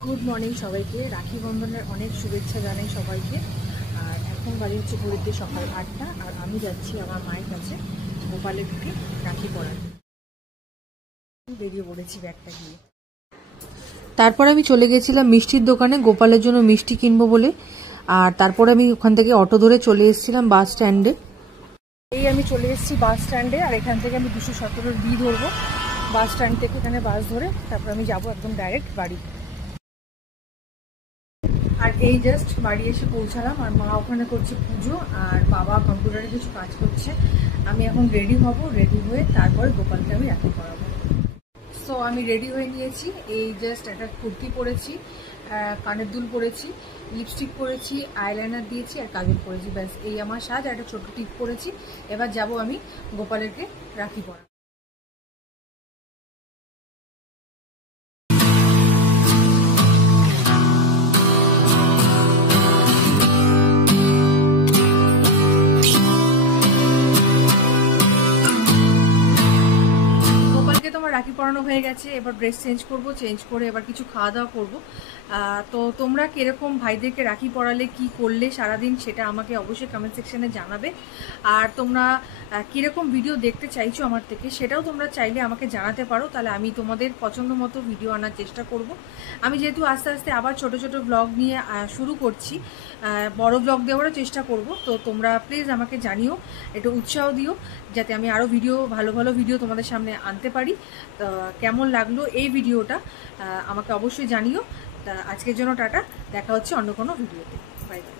Good morning সবাইকে, রাখি বন্ধনের অনেক শুভেচ্ছা জানাই সবাইকে। আর এখন বাড়ি হচ্ছে ঘড়িতে সকাল 8টা, আর আমি যাচ্ছি আমার মায়ের কাছে গোপালের দিকে রাখি পরাতে। বেরিয়ে পড়েছি ব্যাগটা নিয়ে। তারপর আমি চলে গেছিলাম মিষ্টির দোকানে গোপালের জন্য মিষ্টি কিনবো বলে। আর তারপরে আমি ওখান থেকে অটো ধরে চলে এসেছিলাম বাস স্ট্যান্ডে। এই আমি চলে এসেছি বাস স্ট্যান্ডে, আর এখান থেকে আমি 217 বি ধরবো। বাস স্ট্যান্ড থেকে এখানে বাস ধরে তারপর আমি যাবো একদম ডাইরেক্ট বাড়ি। আর এই জাস্ট বাড়ি এসে পৌঁছালাম, আর মা ওখানে করছে পুজো, আর বাবা কম্পিউটারে কিছু কাজ করছে। আমি এখন রেডি হব, রেডি হয়ে তারপরে গোপালকে আমি রাখি পরাবো। সো আমি রেডি হয়ে নিয়েছি। এই জাস্ট একটা কুর্তি পরেছি, কানের দুল পরেছি, লিপস্টিক পরেছি, আইলাইনার দিয়েছি আর কাজল পরেছি। ব্যাস এই আমার সাজ। আর একটা ছোট্ট টিপ পরেছি। এবার যাব আমি গোপালেরকে রাখি পরাবো। তোমার রাখি পরানো হয়ে গেছে, এবার ড্রেস চেঞ্জ করব, চেঞ্জ করে এবার কিছু খাওয়া দাওয়া করবো। তো তোমরা কিরকম ভাইদেরকে রাখি পরালে, কি করলে সারাদিন, সেটা আমাকে অবশ্যই কমেন্ট সেকশনে জানাবে। আর তোমরা কিরকম ভিডিও দেখতে চাইছো আমার থেকে, সেটাও তোমরা চাইলে আমাকে জানাতে পারো, তাহলে আমি তোমাদের পছন্দ মতো ভিডিও আনার চেষ্টা করব। আমি যেহেতু আস্তে আস্তে আবার ছোট ছোট ব্লগ নিয়ে শুরু করছি, বড় ব্লগ দেওয়ারও চেষ্টা করব। তো তোমরা প্লিজ আমাকে জানিও, একটু উৎসাহ দিও, যাতে আমি আরও ভালো ভালো ভিডিও তোমাদের সামনে আনতে পারি। তো কেমন লাগলো এই ভিডিওটা আমাকে অবশ্যই জানিও। তা আজকের জন্য টাটা, দেখা হচ্ছে অন্য কোনো ভিডিওতে। Bye bye.